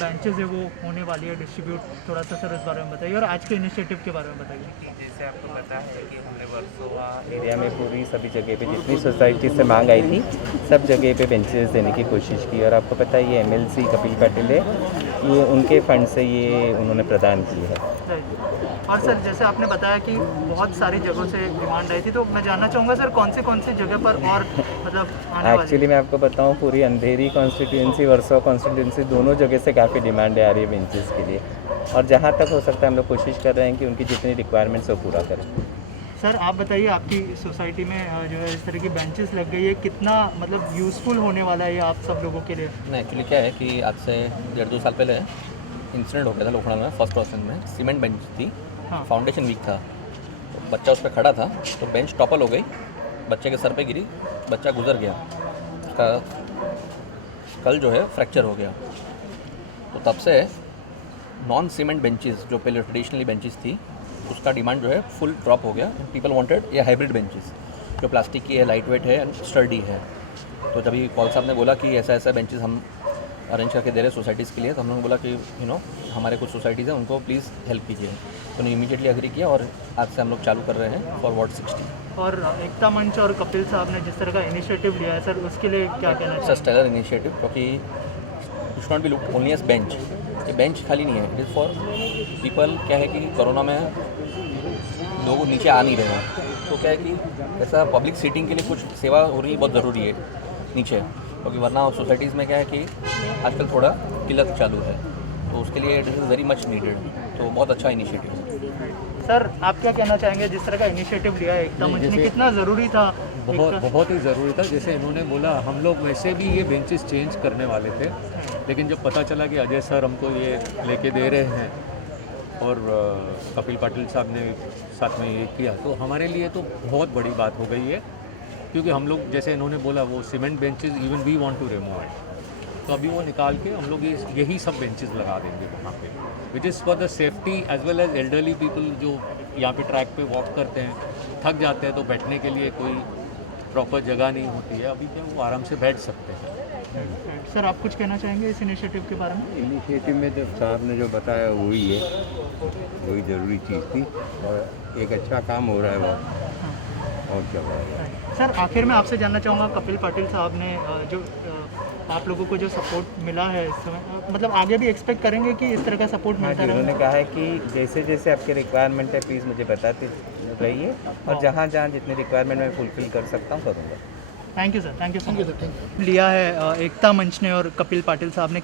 Benches है वो होने वाली है डिस्ट्रीब्यूट, थोड़ा सा सर इस बारे में बताइए और आज के इनिशिएटिव के बारे में बताइए। जैसे आपको पता है कि हमने वर्सोवा एरिया में पूरी सभी जगह पे जितनी सोसाइटी से मांग आई थी सब जगह पे बेंचेस देने की कोशिश की, और आपको पता है ये एमएलसी कपिल पाटिल है, ये उनके फंड से ये उन्होंने प्रदान की है। और सर जैसे आपने बताया कि बहुत सारी जगहों से डिमांड आई थी, तो मैं जानना चाहूँगा सर कौन सी जगह पर और मतलब आने वाली? एक्चुअली मैं आपको बताऊं, पूरी अंधेरी कॉन्स्टिट्यूंसी वर्सोवा कॉन्स्टिट्यूंसी दोनों जगह से काफ़ी डिमांड आ रही है बेंचेस के लिए, और जहां तक हो सकता है हम लोग कोशिश कर रहे हैं कि उनकी जितनी रिक्वायरमेंट्स वो पूरा करें। सर आप बताइए आपकी सोसाइटी में जो है इस तरह की बेंचेस लग गई है, कितना मतलब यूज़फुल होने वाला है ये आप सब लोगों के लिए? नहीं, एक्चुअली क्या है कि आज से 1.5-2 साल पहले इंसिडेंट हो गया था लोखड़ा में, फर्स्ट क्रॉसिंग में सीमेंट बेंच थी, हाँ। फाउंडेशन वीक था, तो बच्चा उस पर खड़ा था तो बेंच टॉपल हो गई, बच्चे के सर पे गिरी, बच्चा गुजर गया, उसका स्कल जो है फ्रैक्चर हो गया। तो तब से नॉन सीमेंट बेंचेस जो पहले ट्रेडिशनली बेंचेस थी उसका डिमांड जो है फुल ड्रॉप हो गया। पीपल वांटेड ये हाइब्रिड बेंचेस जो प्लास्टिक की है, लाइट वेट है एंड स्टर्डी है। तो जब पॉल साहब ने बोला कि ऐसा ऐसा बेंचेस हम अरेंज करके दे रहे सोसाइटीज़ के लिए, तो हम लोगों ने बोला कि हमारे कुछ सोसाइटीज़ हैं उनको प्लीज़ हेल्प कीजिए। तो उन्होंने इमीडिएटली एग्री किया और आज से हम लोग चालू कर रहे हैं फॉर वार्ड 60। और एकता मंच और कपिल साहब ने जिस तरह का इनिशिएटिव लिया है सर, उसके लिए क्या कहना इट्स अ चाहिए? स्टेलर इनिशिएटिव, क्योंकि it should not be looked only as bench. ये बेंच खाली नहीं है, इट इज़ फॉर पीपल। क्या है कि कोरोना में लोग नीचे आ नहीं रहे हैं, तो क्या है कि ऐसा पब्लिक सीटिंग के लिए कुछ सेवा हो रही है, बहुत ज़रूरी है नीचे, क्योंकि वरना सोसाइटीज़ में क्या है कि आजकल थोड़ा किल्लत चालू है, तो उसके लिए it is very much needed. तो बहुत अच्छा इनिशिएटिव है। सर आप क्या कहना चाहेंगे जिस तरह का इनिशिएटिव लिया है एकता मंच ने, कितना ज़रूरी था? बहुत ही ज़रूरी था। जैसे इन्होंने बोला, हम लोग वैसे भी ये बेंचेस चेंज करने वाले थे, लेकिन जब पता चला कि अजय सर हमको ये लेके दे रहे हैं और कपिल पाटिल साहब ने साथ में ये किया, तो हमारे लिए तो बहुत बड़ी बात हो गई है। क्योंकि हम लोग, जैसे इन्होंने बोला, वो cement benches even we want to remove it, तो अभी वो निकाल के हम लोग यही सब बेंचेस लगा देंगे वहाँ पे, which is for the safety as well as elderly people जो यहाँ पे ट्रैक पे वॉक करते हैं, थक जाते हैं, तो बैठने के लिए कोई प्रॉपर जगह नहीं होती है, अभी क्या वो आराम से बैठ सकते हैं। सर आप कुछ कहना चाहेंगे इस इनिशिएटिव के बारे में? इनिशिएटिव में जो साहब ने जो बताया वही है, वही ज़रूरी चीज़ थी और एक अच्छा काम हो रहा है वो, और क्या है। सर आखिर में आपसे जानना चाहूँगा, कपिल पाटिल साहब ने जो आप लोगों को जो सपोर्ट मिला है इस समय, मतलब आगे भी एक्सपेक्ट करेंगे कि इस तरह का सपोर्ट मिलता रहे? उन्होंने कहा है कि जैसे जैसे आपके रिक्वायरमेंट है प्लीज़ मुझे बताते रहिए, और जहाँ जहाँ जितनी रिक्वायरमेंट मैं फुलफिल कर सकता हूँ करूँगा। Thank you sir, thank you sir. लिया है एकता मंच ने और कपिल पाटिल साहब ने,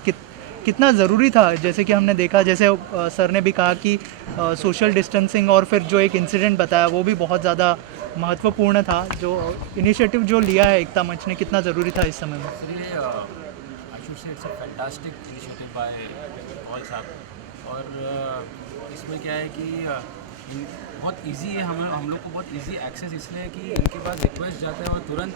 कितना ज़रूरी था, जैसे कि हमने देखा, जैसे सर ने भी कहा कि सोशल डिस्टेंसिंग और फिर जो एक इंसिडेंट बताया वो भी बहुत ज़्यादा महत्वपूर्ण था। जो इनिशिएटिव जो लिया है एकता मंच ने, कितना ज़रूरी था इस समय में? I should say it's a fantastic initiative by Paul साहब। और इसमें क्या है कि बहुत इजी है, हम लोग को बहुत इजी एक्सेस इसलिए है कि इनके पास रिक्वेस्ट जाते हैं और तुरंत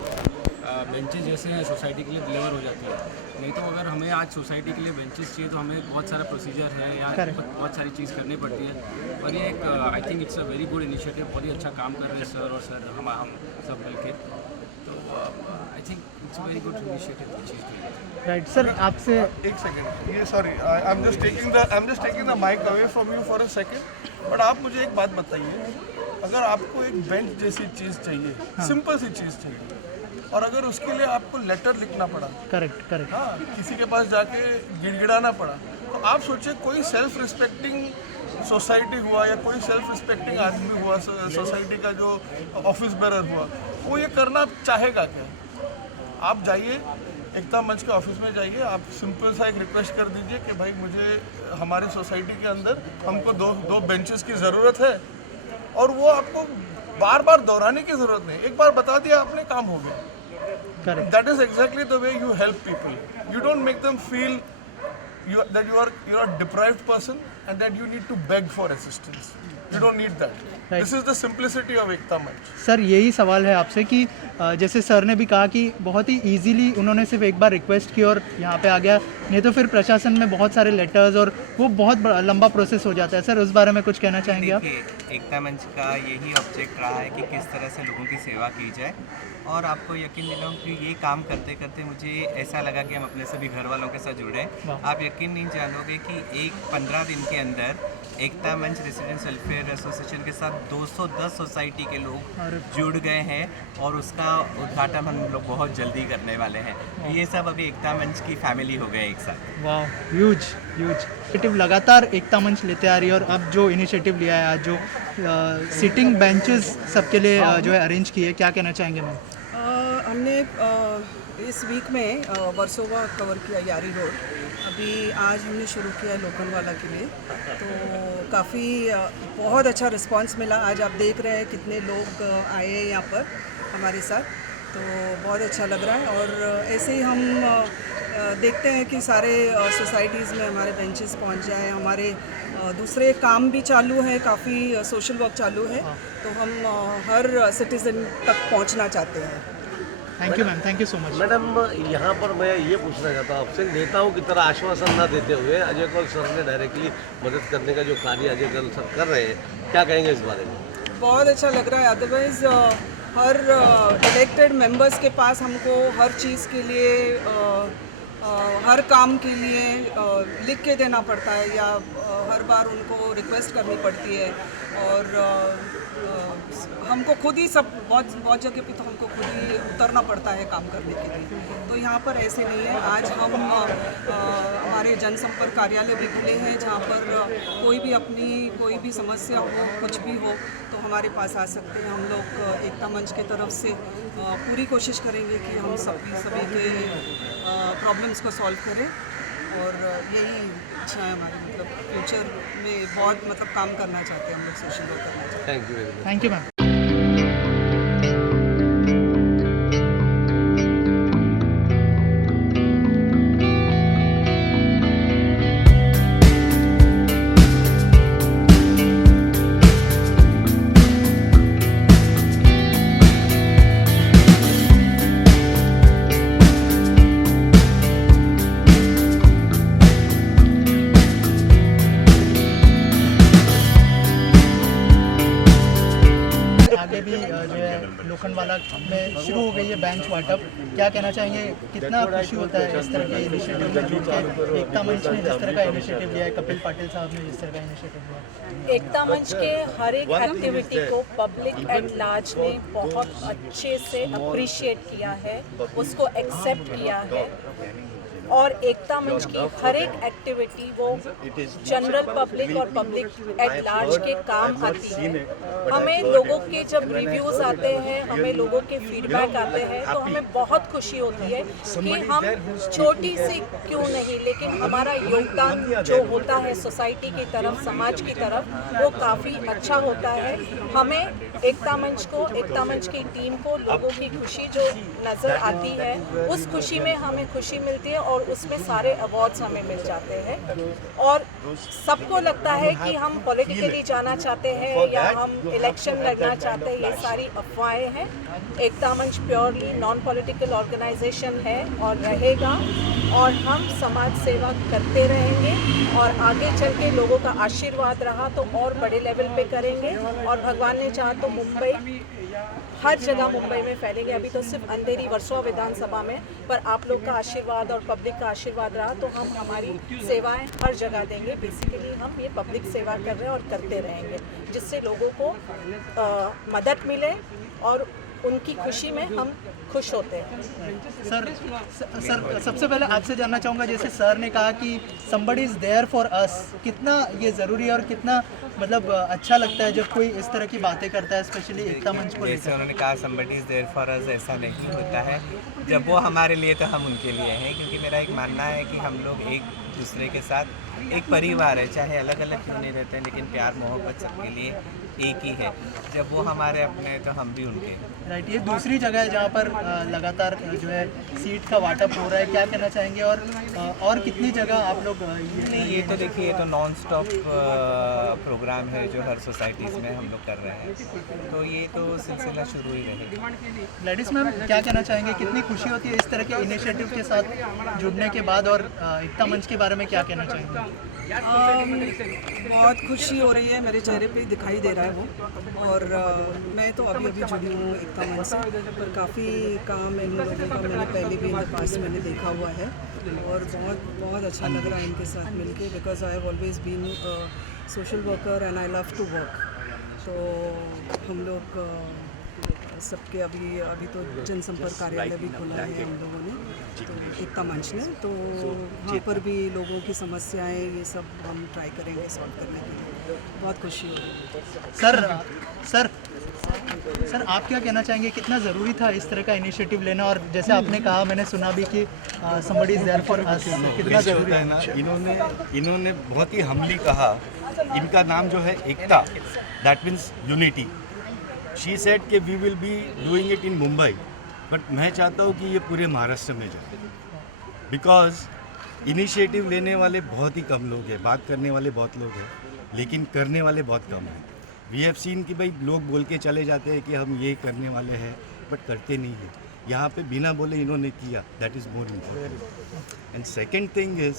बेंचेस जैसे हैं सोसाइटी के लिए डिलीवर हो जाते हैं। नहीं तो अगर हमें आज सोसाइटी के लिए बेंचेस चाहिए तो हमें बहुत सारा प्रोसीजर है या बहुत सारी चीज़ करनी पड़ती है। पर ये एक आई think it's a very good initiative, बहुत ही अच्छा काम कर रहे हैं सर और सर हम सब मिलके, तो I think it's very good initiative. Right sir, आपसे एक सेकंड, ये sorry, I am just taking the mic away from you for a second. But आप मुझे एक बात बताइए, अगर आपको एक बेंच जैसी चीज़ चाहिए, सिंपल सी चीज़ चाहिए, और अगर उसके लिए आपको लेटर लिखना पड़ा, करेक्ट, हाँ, किसी के पास जाके गिड़गिड़ाना पड़ा, तो आप सोचिए कोई सेल्फ रिस्पेक्टिंग सोसाइटी हुआ या कोई सेल्फ रिस्पेक्टिंग आदमी हुआ, सोसाइटी का जो ऑफिस बेरर हुआ, वो ये करना चाहेगा क्या? आप जाइए एकता मंच के ऑफिस में जाइए, आप सिंपल सा एक रिक्वेस्ट कर दीजिए कि भाई मुझे हमारी सोसाइटी के अंदर हमको दो बेंचेस की ज़रूरत है, और वो आपको बार बार दोहराने की ज़रूरत नहीं, एक बार बता दिया आपने, काम हो गया। That is exactly the way you help people. You don't make them feel that you are a deprived person and that you need to beg for assistance. You don't need that. Right. This is the simplicity of Ekta Manch. Sir यही सवाल है आपसे कि जैसे sir ने भी कहा कि बहुत ही इजीली उन्होंने सिर्फ एक बार रिक्वेस्ट की और यहाँ पे आ गया, नहीं तो फिर प्रशासन में बहुत सारे लेटर्स और वो बहुत लंबा प्रोसेस हो जाता है। सर उस बारे में कुछ कहना चाहेंगे आप? देखिए, एकता मंच का यही ऑब्जेक्ट रहा है कि किस तरह से लोगों की सेवा की जाए, और आपको यकीन दिलाऊं कि ये काम करते करते मुझे ऐसा लगा कि हम अपने सभी घर वालों के साथ जुड़े। आप यकीन नहीं जानोगे कि 15 दिन के अंदर एकता मंच रेसिडेंट्स वेलफेयर एसोसिएशन के साथ 210 सोसाइटी के लोग जुड़ गए हैं, और उसका उद्घाटन हम लोग बहुत जल्दी करने वाले हैं। ये सब अभी एकता मंच की फैमिली हो गए एक साथ। वाह, ह्यूज इनिशिएटिव लगातार एकता मंच लेते आ रही है, और अब जो इनिशिएटिव लिया है आज जो सिटिंग बेंचेस सबके लिए जो है अरेंज किए, क्या कहना चाहेंगे मैम? हमने इस वीक में वर्सोवा कवर किया, यारी रोड। अभी आज हमने शुरू किया है लोखंडवाला के लिए, तो काफ़ी बहुत अच्छा रिस्पांस मिला। आज आप देख रहे हैं कितने लोग आए हैं यहाँ पर हमारे साथ, तो बहुत अच्छा लग रहा है। और ऐसे ही हम देखते हैं कि सारे सोसाइटीज़ में हमारे बेंचेस पहुँच जाए। हमारे दूसरे काम भी चालू है, काफ़ी सोशल वर्क चालू है, तो हम हर सिटीज़न तक पहुँचना चाहते हैं। Thank you ma'am, thank you so much. Madam, यहाँ पर मैं ये पूछना चाहता हूँ आपसे, नेताओं की तरह आश्वासन न देते हुए अजय कौल सर ने डायरेक्टली मदद करने का जो कार्य अजय कौल सर कर रहे हैं, क्या कहेंगे इस बारे में? बहुत अच्छा लग रहा है। अदरवाइज़ हर इलेक्टेड मेंबर्स के पास हमको हर चीज़ के लिए हर काम के लिए लिख के देना पड़ता है, या हर बार उनको रिक्वेस्ट करनी पड़ती है, और हमको खुद ही सब बहुत जगह पे तो हमको खुद ही उतरना पड़ता है काम करने के लिए। तो यहाँ पर ऐसे नहीं है। आज हम हमारे जनसंपर्क कार्यालय भी खुले हैं, जहाँ पर कोई भी समस्या हो, कुछ भी हो, तो हमारे पास आ सकते हैं। हम लोग एकता मंच की तरफ से पूरी कोशिश करेंगे कि हम सभी के प्रॉब्लम्स को सॉल्व करें, और यही इच्छा है हमारी। मतलब फ्यूचर में बहुत काम करना चाहते हैं हम लोग, सोशल वर्क करना चाहते हैं। Thank you very much. Thank you ma'am. आगे भी जो है लोखंडवाला में शुरू हो गई है बेंच वाटअप, क्या कहना चाहेंगे? कितना खुशी होता है इस तरह के इनिशिएटिव में जुड़ के? एकता मंच ने जिस तरह का इनिशिएटिव लिया है, कपिल पाटिल साहब ने जिस तरह का इनिशिएटिव लिया है, एकता मंच के हर एक एक्टिविटी को पब्लिक एट लार्ज ने बहुत अच्छे से अप्रिशिएट किया है, उसको एक्सेप्ट किया है, और एकता मंच की हर एक एक्टिविटी वो जनरल पब्लिक और पब्लिक एट लार्ज के काम आती है। हमें लोगों के जब रिव्यूज़ आते हैं, हमें लोगों के फीडबैक आते हैं, तो हमें बहुत खुशी होती है कि हम छोटी सी क्यों नहीं, लेकिन हमारा योगदान जो होता है सोसाइटी की तरफ, समाज की तरफ, वो काफ़ी अच्छा होता है। हमें एकता मंच की टीम को लोगों की खुशी जो नज़र आती है, उस खुशी में हमें खुशी मिलती है, और उसमें सारे अवार्ड्स हमें मिल जाते हैं। और सबको लगता है कि हम पॉलिटिकली जाना चाहते हैं या हम इलेक्शन लड़ना चाहते हैं, ये सारी अफवाहें हैं। एकता मंच प्योरली नॉन पॉलिटिकल ऑर्गेनाइजेशन है और रहेगा, और हम समाज सेवा करते रहेंगे, और आगे चल के लोगों का आशीर्वाद रहा तो और बड़े लेवल पे करेंगे, और भगवान ने चाहा तो मुंबई हर जगह मुंबई में फैलेंगे। अभी तो सिर्फ अंधेरी वर्सोवा विधानसभा में, पर आप लोग का आशीर्वाद और पब्लिक का आशीर्वाद रहा तो हम हमारी सेवाएं हर जगह देंगे। बेसिकली हम ये पब्लिक सेवा कर रहे हैं और करते रहेंगे, जिससे लोगों को मदद मिले और उनकी खुशी में हम खुश होते हैं। सर सबसे पहले आपसे जानना चाहूँगा, जैसे सर ने कहा कि somebody is there for us, कितना ये ज़रूरी है और कितना मतलब अच्छा लगता है जब कोई इस तरह की बातें करता है, स्पेशली एकता मंच को जैसे उन्होंने कहा somebody is there for us, ऐसा नहीं होता है। जब वो हमारे लिए तो हम उनके लिए हैं, क्योंकि मेरा एक मानना है कि हम लोग एक दूसरे के साथ एक परिवार है, चाहे अलग अलग क्यों नहीं रहते हैं, लेकिन प्यार मोहब्बत सबके लिए एक ही है। जब वो हमारे अपने हैं तो हम भी उनके। राइट, ये दूसरी जगह है जहाँ पर लगातार जो है सीट का वाटअप हो रहा है, क्या कहना चाहेंगे? और कितनी जगह आप लोग नहीं, ये तो देखिए, ये तो नॉन स्टॉप प्रोग्राम है जो हर सोसाइटीज़ में हम लोग कर रहे हैं, तो ये तो सिलसिला शुरू ही रहेगा। लेडीज़ मैम, क्या कहना चाहेंगे? कितनी खुशी होती है इस तरह के इनिशिएटिव के साथ जुड़ने के बाद, और एकता मंच के बारे में क्या कहना चाहेंगे? बहुत खुशी हो रही है, मेरे चेहरे पे दिखाई दे रहा है वो। और मैं तो अभी जुड़ी हूँ एकता मंच से, पर काफ़ी काम इन लोगों का मैंने पहले भी इन पास मैंने देखा हुआ है, और बहुत अच्छा लग रहा है इनके साथ मिलके, because I have always been social worker and I love to work. तो हम लोग सबके अभी तो जनसंपर्क कार्यालय भी खोला है हम लोगों ने, तो एकता मंच ने, तो वहाँ पर भी लोगों की समस्याएं ये सब हम ट्राई करेंगे सॉल्व करने के लिए। बहुत खुशी हो रही है। सर आप क्या कहना चाहेंगे? कितना ज़रूरी था इस तरह का इनिशिएटिव लेना? और जैसे आपने कहा, मैंने सुना भी कि somebody is there for us, कितना ज़रूरी है ना? इन्होंने बहुत ही हम्बली कहा, इनका नाम जो है Ekta, that means unity. She said कि we will be doing it in Mumbai, but मैं चाहता हूँ कि ये पूरे महाराष्ट्र में जाए, बिकॉज इनिशिएटिव लेने वाले बहुत ही कम लोग हैं, बात करने वाले बहुत लोग हैं, लेकिन करने वाले बहुत कम हैं। वी हैव सीन कि भाई लोग बोल के चले जाते हैं कि हम ये करने वाले हैं, बट करते नहीं हैं। यहाँ पे बिना बोले इन्होंने किया, that is more important. And second thing is,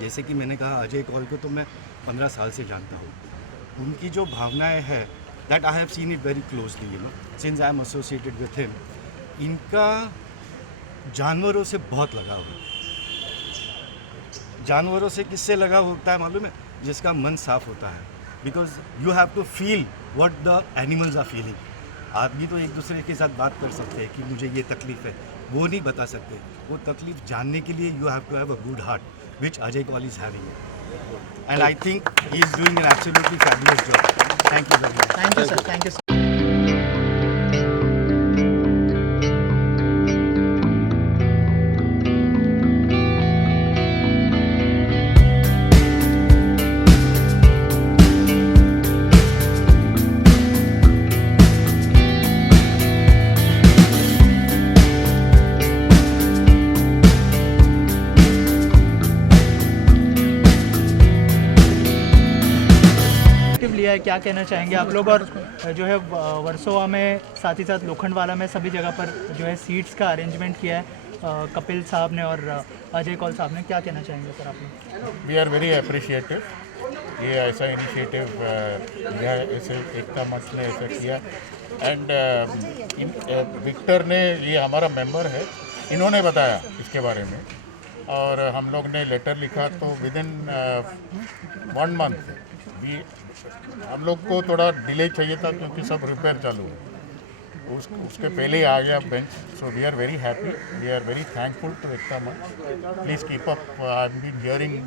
जैसे कि मैंने कहा, अजय कौल को तो मैं 15 साल से जानता हूँ। उनकी जो भावनाएं हैं, that I have seen it very closely, you know, since I am associated with him. इनका जानवरों से बहुत लगाव है। जानवरों से किससे लगाव होता है मालूम है? जिसका मन साफ होता है, because you have to feel what the animals are feeling. आदमी तो एक दूसरे के साथ बात कर सकते हैं कि मुझे ये तकलीफ़ है, वो नहीं बता सकते। वो तकलीफ जानने के लिए you have to have a good heart, which Ajay Kaul is having, and I think he is doing an absolutely fabulous job. Thank you very much. Thank you sir, thank you sir. लिया है, क्या कहना चाहेंगे आप लोग? और जो है वर्सोवा में, साथ ही साथ लोखंडवाला में, सभी जगह पर जो है सीट्स का अरेंजमेंट किया है कपिल साहब ने और अजय कौल साहब ने, क्या कहना चाहेंगे सर आप लोग? वी आर वेरी अप्रिशिएटिव, ये ऐसा इनिशिएटिव ऐसे एकता मंच ने ऐसा किया। एंड विक्टर ने, ये हमारा मेंबर है, इन्होंने बताया इसके बारे में, और हम लोग ने लेटर लिखा, तो विद इन 1 मंथ हम लोग को थोड़ा डिले चाहिए था क्योंकि सब रिपेयर चालू है, उसके पहले ही आ गया bench. So we are very happy, we are very thankful to Ekta Manch. Please keep up, I have been hearing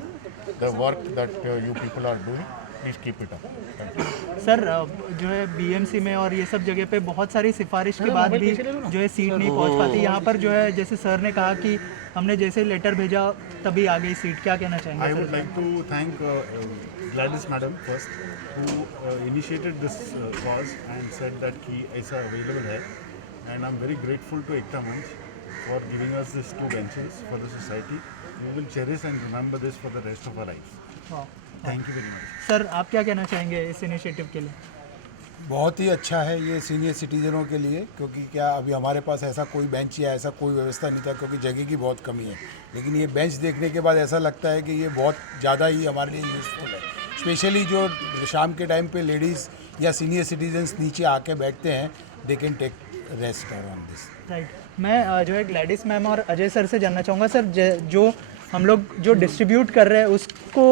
the work that you people are doing, please keep it up. Thank you sir. जो है BMC में और ये सब जगह पे बहुत सारी सिफारिश के बाद भी जो है सीट नहीं पहुंच पाती। यहाँ पर जो है, जैसे सर ने कहा कि हमने जैसे लेटर भेजा तभी आ गई सीट, क्या कहना चाहेंगे? I would like to thank Gladys madam first, who initiated this cause and said that कि ऐसा available है, and I'm very grateful to Ekta Manch for giving us these 2 benches for the society. We will cherish and remember this for the rest of our lives. Thank you very much. Sir आप क्या कहना चाहेंगे इस initiative के लिए? बहुत ही अच्छा है ये सीनियर सिटीजनों के लिए, क्योंकि क्या अभी हमारे पास ऐसा कोई बेंच या ऐसा कोई व्यवस्था नहीं था, क्योंकि जगह की बहुत कमी है। लेकिन ये बेंच देखने के बाद ऐसा लगता है कि ये बहुत ज़्यादा ही हमारे लिए यूज़फुल है। स्पेशली जो शाम के टाइम पे लेडीज़ या सीनियर सिटीजन्स नीचे आके बैठते हैं, they can take rest on this. Right, मैं जो है ग्लैडिस मैम और अजय सर से जानना चाहूँगा सर, जो हम लोग जो डिस्ट्रीब्यूट कर रहे हैं उसको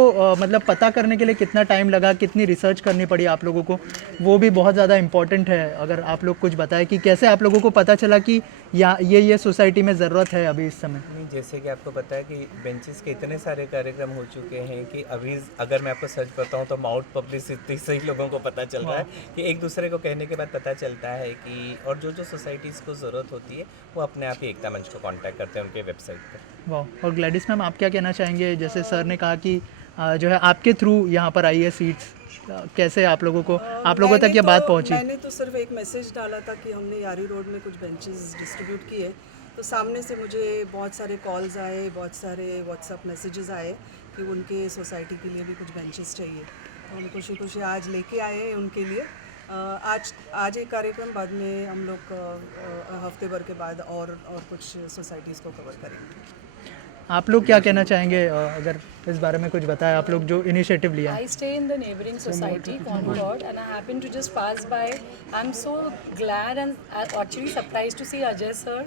मतलब पता करने के लिए कितना टाइम लगा, कितनी रिसर्च करनी पड़ी आप लोगों को, वो भी बहुत ज़्यादा इम्पॉर्टेंट है। अगर आप लोग कुछ बताएं कि कैसे आप लोगों को पता चला कि ये सोसाइटी में ज़रूरत है अभी इस समय? नहीं, जैसे कि आपको पता है कि बेंचेस के इतने सारे कार्यक्रम हो चुके हैं कि अभी अगर मैं आपको सच बताऊं तो माउथ पब्लिसिटी से ही लोगों को पता चल रहा है कि एक दूसरे को कहने के बाद पता चलता है कि, और जो सोसाइटीज़ को ज़रूरत होती है वो अपने आप ही एकता मंच को कांटेक्ट करते हैं उनके वेबसाइट पर। वाह। और ग्लैडिस मैम आप क्या कहना चाहेंगे? जैसे सर ने कहा कि जो है आपके थ्रू यहाँ पर आई है सीट्स, कैसे आप लोगों तक ये बात पहुँची? मैंने तो सिर्फ एक मैसेज डाला था कि हमने यारी रोड में कुछ बेंचेस डिस्ट्रीब्यूट किए, तो सामने से मुझे बहुत सारे कॉल्स आए, बहुत सारे व्हाट्सएप मैसेजेस आए कि उनके सोसाइटी के लिए भी कुछ बेंचेस चाहिए। तो हम खुशी खुशी आज लेके आए हैं उनके लिए। आज एक कार्यक्रम, बाद में हम लोग हफ्ते भर के बाद और कुछ सोसाइटीज़ को कवर करेंगे। आप लोग क्या कहना चाहेंगे, अगर इस बारे में कुछ बताएं, आप लोग जो इनिशिएटिव लिया है? I stay in the neighboring society, Concord, and I happen to just pass by. I'm so glad and actually surprised to see Ajay sir.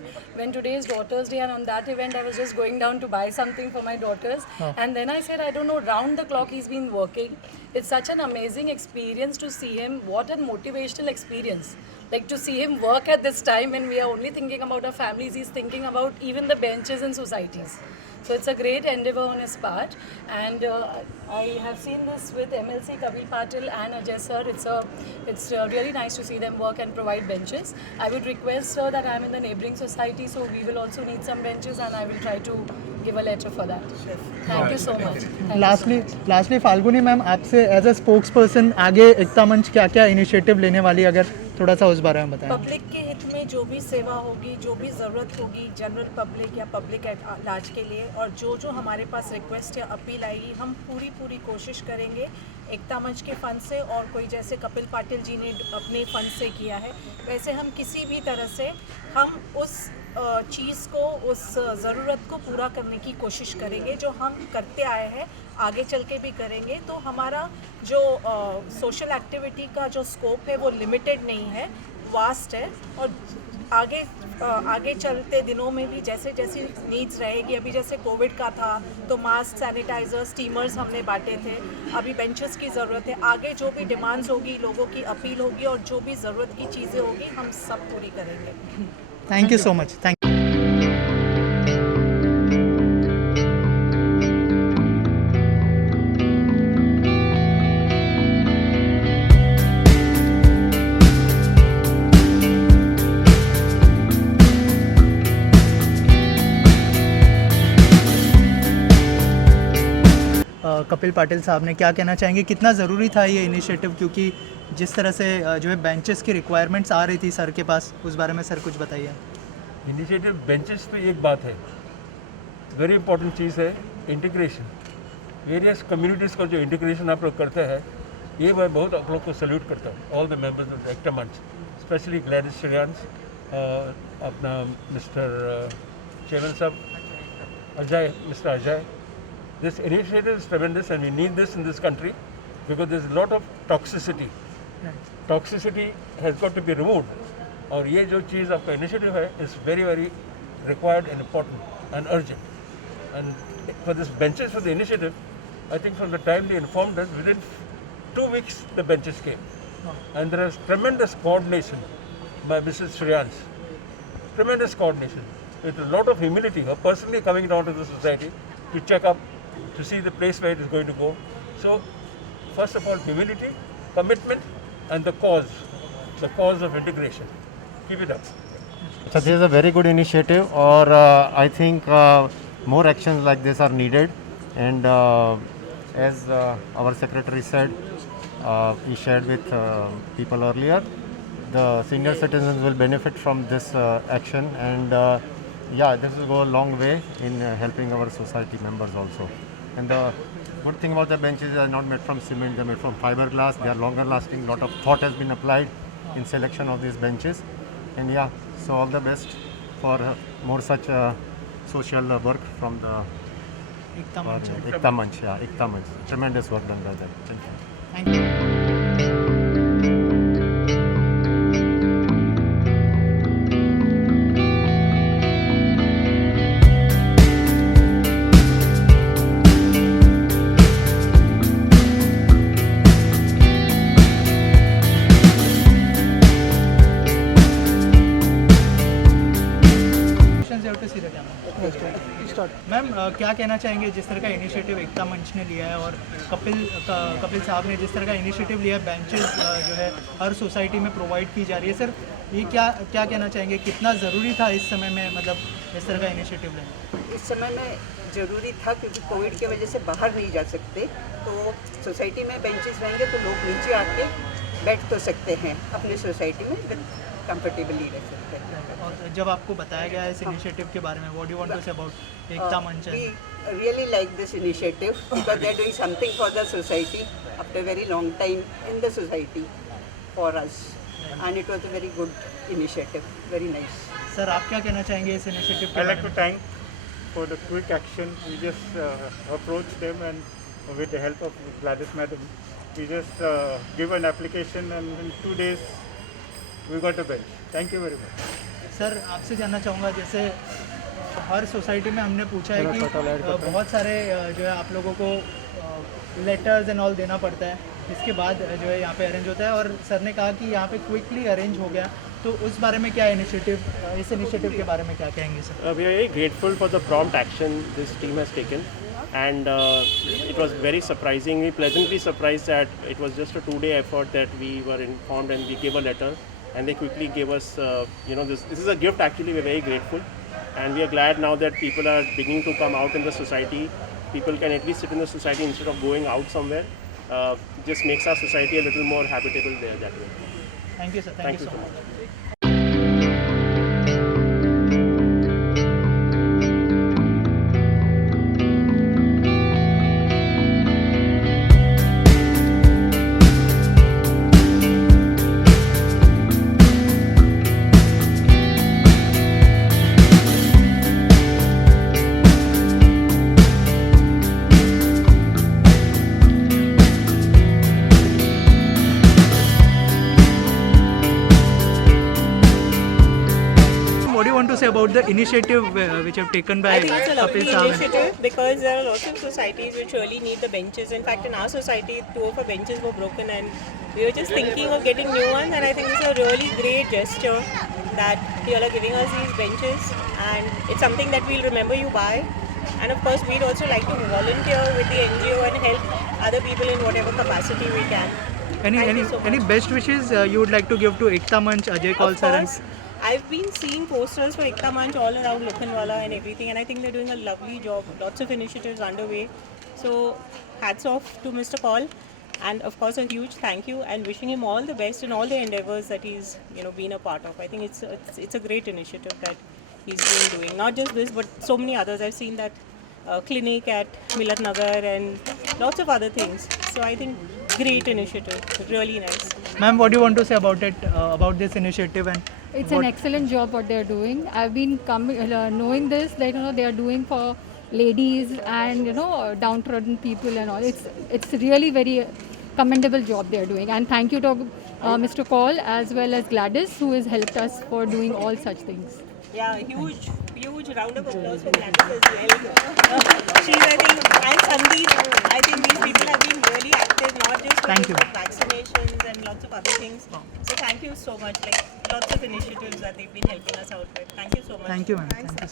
When today's Daughters Day and on that event, I was just going down to buy something for my daughters, and then I said, I don't know, round the clock he's been working. It's such an amazing experience to see him. What a motivational experience. Like to see him work at this time when we are only thinking about our families, he's thinking about even the benches in societies. So it's a great endeavor on his part, and I have seen this with MLC Kapil Patil and Ajay sir. It's really nice to see them work and provide benches. I would request sir that I'm in the neighboring society, so we will also need some benches, and I will try to give a letter for that. Thank you so much. Lastly Falguni ma'am, आपसे as a spokes person आगे एकता मंच क्या क्या initiative लेने वाली, अगर थोड़ा सा उस बारे में बताएं। पब्लिक के हित में जो भी सेवा होगी, जो भी ज़रूरत होगी जनरल पब्लिक या पब्लिक एट लार्ज के लिए, और जो हमारे पास रिक्वेस्ट या अपील आएगी, हम पूरी कोशिश करेंगे एकता मंच के फंड से, और कोई जैसे कपिल पाटिल जी ने अपने फंड से किया है, वैसे हम किसी भी तरह से हम उस चीज़ को, उस ज़रूरत को पूरा करने की कोशिश करेंगे, जो हम करते आए हैं, आगे चल के भी करेंगे। तो हमारा जो सोशल एक्टिविटी का जो स्कोप है वो लिमिटेड नहीं है, वास्ट है, और आगे चलते दिनों में भी जैसे जैसी नीड्स रहेगी, अभी जैसे कोविड का था तो मास्क, सैनिटाइज़र, स्टीमर्स हमने बांटे थे, अभी बेंचेस की ज़रूरत है, आगे जो भी डिमांड्स होगी, लोगों की अपील होगी, और जो भी ज़रूरत की चीज़ें होगी, हम सब पूरी करेंगे। Thank you so much. Thank you. Kapil Patil साहब ने क्या कहना चाहेंगे, कितना ज़रूरी था ये इनिशिएटिव, क्योंकि जिस तरह से जो है बेंचेस की रिक्वायरमेंट्स आ रही थी सर के पास, उस बारे में सर कुछ बताइए। इनिशिएटिव बेंचेस पे एक बात है, वेरी इंपॉर्टेंट चीज़ है इंटीग्रेशन। वेरियस कम्युनिटीज़ का जो इंटीग्रेशन आप लोग करते हैं, ये मैं बहुत आप लोग को सल्यूट करता हूँ, all the members of Ekta मंच, स्पेशली ग्लैडिस श्रेयांश, अपना मिस्टर चेवन साहब, Ajay, mister Ajay. This initiative is tremendous, and we need this in this country because there's a lot of toxicity. Toxicity has got to be removed. और ये जो चीज़ आपका initiative है is very very required and important and urgent. And for this benches for the initiative, I think from the time they informed us, within 2 weeks the benches came, and there is tremendous coordination by Mrs. Shreyansh. Tremendous coordination with a lot of humility. Her personally coming down to the society to check up, to see the place where it is going to go. So, first of all, humility, commitment, and the cause of integration. Keep it up. So this is a very good initiative, or I think more actions like this are needed. And as our secretary said, he shared with people earlier, the senior citizens will benefit from this action, and yeah, this will go a long way in helping our society members also. And the good thing about the benches are not made from cement, they are made from fiberglass, they are longer lasting, lot of thought has been applied in selection of these benches. And yeah, so all the best for more such social work from the Ekta Manch. Ekta Manch, yeah, Ekta Manch. Tremendous work done by them. Thank you. Thank you. Ma'am क्या कहना चाहेंगे, जिस तरह का initiative एकता मंच ने लिया है और कपिल साहब ने जिस तरह का इनिशिएटिव लिया है, बेंचेस जो है हर सोसाइटी में प्रोवाइड की जा रही है, सर ये क्या कहना चाहेंगे, कितना ज़रूरी था इस समय में, मतलब इस तरह का इनिशिएटिव लेना? इस समय में ज़रूरी था क्योंकि कोविड की वजह से बाहर नहीं जा सकते, तो सोसाइटी में बेंचेस रहेंगे तो लोग नीचे आके बैठ तो सकते हैं अपनी सोसाइटी में, कंफर्टेबली रह सकते हैं। और जब आपको बताया गया इस इनिशिएटिव के बारे में, what do you want to say about Ekta Manch? We really like this initiative because they're doing something for the society after a very long time in the society for us, and it was a very good initiative, very nice. Sir आप क्या कहना चाहेंगे इस initiative के I'd बारे like में? to thank for the quick action. We just approached them and with the help of Gladys madam, we just give an application and in 2 days we got a bench. Thank you very much. Sir आपसे जानना चाहूँगा, जैसे हर society में हमने पूछा है कि बहुत सारे जो है आप लोगों को लेटर्स एंड ऑल देना पड़ता है, इसके बाद जो है यहाँ पे अरेंज होता है, और सर ने कहा कि यहाँ पे क्विकली अरेंज हो गया, तो उस बारे में क्या इस इनिशिएटिव के बारे में क्या कहेंगे sir? We are very grateful for the prompt action this team has taken, and it was very surprisingly, pleasantly surprised that it was just a 2-day effort that we were informed and we gave a letter and they quickly gave us, this is a gift actually. We're very grateful and we are glad now that people are beginning to come out in the society. People can at least sit in the society instead of going out somewhere. Just makes our society a little more habitable there that way. Thank you sir. Thank you so much. What do you want to say about the initiative which have taken by I think it's a lovely Kapil Saab? initiative because there are lots of societies which really need the benches. In fact, in our society, 2 of our benches were broken and we were just thinking of getting new ones, and I think it's a really great gesture that you all are giving us these benches, and it's something that we'll remember you by. And of course, we'd also like to volunteer with the NGO and help other people in whatever capacity we can. Any best wishes you would like to give to Ekta Manch, Ajay Kaul Of sir? course, I've been seeing posters for Ekta Manch all around Lokhandwala and everything, and I think they're doing a lovely job. Lots of initiatives underway. So hats off to Mr. Kaul, and of course a huge thank you, and wishing him all the best in all the endeavors that he's been a part of. I think it's a great initiative that he's been doing. Not just this, but so many others. I've seen that clinic at Milat Nagar and lots of other things. So I think great initiative, really nice. Ma'am, what do you want to say about it, about this initiative? And it's an excellent job what they are doing. I've been knowing this, that they are doing for ladies and downtrodden people and all. It's really very commendable job they are doing, and thank you to Mr. Kaul as well as Gladys, who has helped us for doing all such things. Yeah, huge round of applause for Gladys as well. She's, I think, and Sandeep, I think these people have been really active, not just with vaccinations and lots of other things. So thank you so much. Like lots of initiatives that they've been helping us out with. Thank you so much. Thank you, ma'am. Thank you.